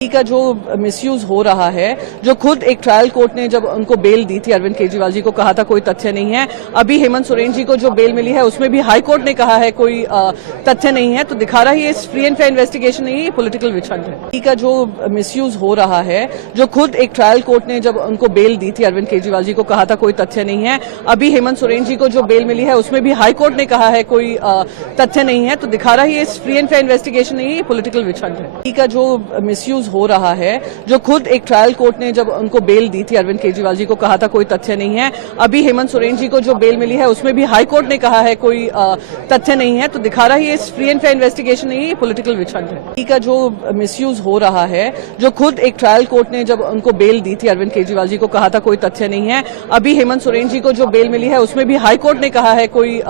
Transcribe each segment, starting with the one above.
का जो मिसयूज हो रहा है, जो खुद एक ट्रायल कोर्ट ने जब उनको बेल दी थी अरविंद केजरीवाल जी को, कहा था कोई तथ्य नहीं है। अभी हेमंत सोरेन जी को जो बेल मिली है उसमें भी हाई कोर्ट ने कहा है कोई तथ्य नहीं है, तो दिखा रहा है ये फ्री एंड फेयर इन्वेस्टिगेशन नहीं है, पॉलिटिकल विच हंट है। का जो मिसयूज हो रहा है, जो खुद एक ट्रायल कोर्ट ने जब उनको बेल दी थी अरविंद केजरीवाल जी को, कहा था कोई तथ्य नहीं है। अभी हेमंत सोरेन जी को जो बेल मिली है उसमें भी हाई कोर्ट ने कहा है कोई तथ्य नहीं है, तो दिखा रहा है ये फ्री एंड फेयर इन्वेस्टिगेशन नहीं है, पॉलिटिकल विच हंट है। का जो मिसयूज हो रहा है, जो खुद एक ट्रायल कोर्ट ने जब उनको बेल दी थी अरविंद केजरीवाल जी को, कहा था कोई तथ्य नहीं है। अभी हेमंत सोरेन जी को जो बेल मिली है उसमें भी हाई कोर्ट ने कहा है कोई तथ्य नहीं है, तो दिखा रहा है ये फ्री एंड फेयर इन्वेस्टिगेशन नहीं है, पॉलिटिकल विच हंट है। का जो मिसयूज हो रहा है, जो खुद एक ट्रायल कोर्ट ने जब उनको बेल दी थी अरविंद केजरीवाल जी को, कहा था कोई तथ्य नहीं है। अभी हेमंत सोरेन जी को जो बेल मिली है उसमें भी हाई कोर्ट ने कहा है कोई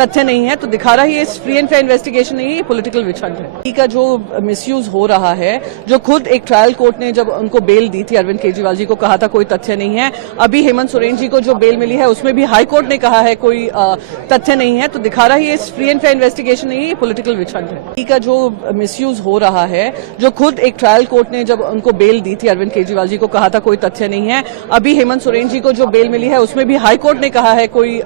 तथ्य नहीं है, तो दिखा रहा है ये फ्री एंड फेयर इन्वेस्टिगेशन नहीं है, पॉलिटिकल विच हंट है। का जो मिसयूज हो रहा है, जो खुद एक ट्रायल कोर्ट ने जब उनको बेल दी थी अरविंद केजरीवाल जी को, कहा था कोई तथ्य नहीं है। अभी हेमंत सोरेन जी को जो बेल मिली है उसमें भी हाई कोर्ट ने कहा है कोई तथ्य नहीं है, तो दिखा रहा है ये फ्री एंड फेयर इन्वेस्टिगेशन नहीं है, पॉलिटिकल विच हंट है। का जो मिसयूज हो रहा है, जो खुद एक ट्रायल कोर्ट ने जब उनको बेल दी थी अरविंद केजरीवाल जी को, कहा था कोई तथ्य नहीं है। अभी हेमंत सोरेन जी को जो बेल मिली है उसमें भी हाई कोर्ट ने कहा है कोई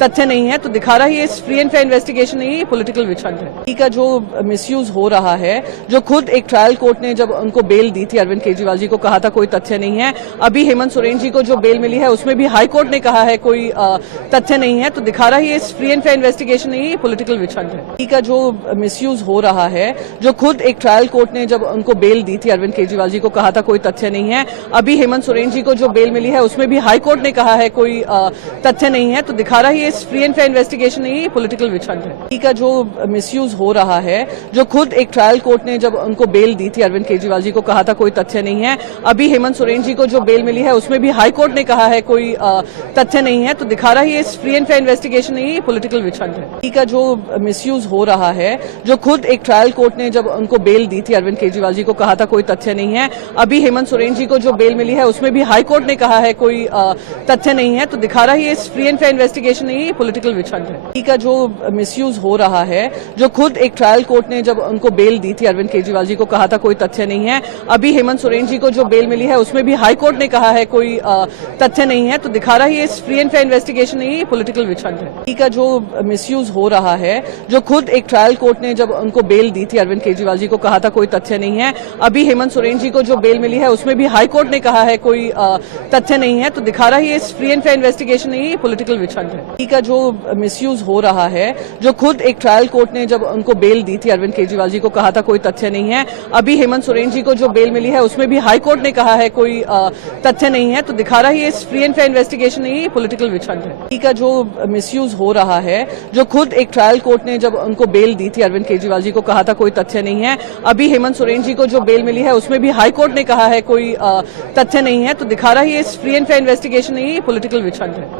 तथ्य नहीं है, तो दिखा रहा है ये फ्री एंड फेयर इन्वेस्टिगेशन नहीं है, पॉलिटिकल विच हंट है। का जो मिसयूज हो रहा है, जो खुद एक ट्रायल कोर्ट ने जब उनको बेल दी थी अरविंद केजरीवाल जी को, कहा था कोई तथ्य नहीं है। अभी हेमंत सोरेन जी को जो बेल मिली है उसमें भी हाई कोर्ट ने कहा है कोई तथ्य नहीं है, तो दिखा रहा है ये फ्री एंड फेयर इन्वेस्टिगेशन नहीं है, पॉलिटिकल विच हंट है। का जो मिसयूज हो रहा है, जो खुद एक ट्रायल कोर्ट ने जब उनको बेल दी थी अरविंद केजरीवाल जी को, कहा था कोई तथ्य नहीं है। अभी हेमंत सोरेन जी को जो बेल मिली है उसमें भी हाई कोर्ट ने कहा है कोई तथ्य नहीं है, तो दिखा रहा है ये फ्री एंड फेयर इन्वेस्टिगेशन नहीं है, पॉलिटिकल विच हंट है। का जो मिसयूज हो रहा है, जो खुद एक ट्रायल कोर्ट ने जब उनको बेल दी थी अरविंद केजरीवाल जी को, कहा था कोई तथ्य नहीं है। अभी हेमंत सोरेन जी को जो बेल मिली है उसमें भी हाई कोर्ट ने कहा है कोई तथ्य नहीं है, तो दिखा रहा है ये फ्री एंड फेयर इन्वेस्टिगेशन नहीं है, पॉलिटिकल विच हंट है। का जो मिसयूज हो रहा है, जो खुद एक ट्रायल कोर्ट ने जब उनको बेल दी थी अरविंद केजरीवाल जी को, कहा था कोई तथ्य नहीं है। अभी हेमंत सोरेन जी को जो बेल मिली है उसमें भी हाई कोर्ट ने कहा है कोई तथ्य नहीं है, तो दिखा रहा है ये फ्री एंड फेयर इन्वेस्टिगेशन नहीं है, पॉलिटिकल विच हंट है। का जो मिसयूज हो रहा है, जो खुद एक ट्रायल कोर्ट ने जब उनको बेल दी थी अरविंद केजरीवाल जी को, कहा था कोई तथ्य नहीं है। अभी हेमंत सोरेन जी को जो बेल मिली है उसमें भी हाई कोर्ट ने कहा है कोई तथ्य नहीं है, तो दिखा रहा है ये फ्री एंड फेयर इन्वेस्टिगेशन नहीं है, पॉलिटिकल विच हंट है। का जो मिसयूज हो रहा है, जो खुद एक ट्रायल कोर्ट ने जब उनको बेल दी थी अरविंद केजरीवाल जी को, कहा था कोई तथ्य नहीं है। अभी हेमंत सोरेन जी को जो बेल मिली है उसमें भी हाई कोर्ट ने कहा है कोई तथ्य नहीं है, तो दिखा रहा है ये फ्री एंड फेयर इन्वेस्टिगेशन नहीं है, पॉलिटिकल विच हंट है। का जो मिसयूज हो रहा है, जो खुद एक ट्रायल कोर्ट ने जब उनको बेल दी थी अरविंद केजरीवाल जी को, कहा था कोई तथ्य नहीं है। अभी हेमंत सोरेन जी को जो बेल मिली है उसमें भी हाई कोर्ट ने कहा है कोई तथ्य नहीं है, तो दिखा रहा है ये फ्री एंड फेयर इन्वेस्टिगेशन नहीं है, पॉलिटिकल विच हंट है। का जो मिसयूज हो रहा है, जो खुद एक ट्रायल कोर्ट ने जब उनको बेल दी थी अरविंद केजरीवाल जी को, कहा था कोई तथ्य नहीं है। अभी हेमंत सोरेन जी को जो बेल मिली है उसमें भी हाई कोर्ट ने कहा है कोई तथ्य नहीं है, तो दिखा रहा है ये फ्री एंड फेयर इन्वेस्टिगेशन नहीं है, पॉलिटिकल विच हंट है।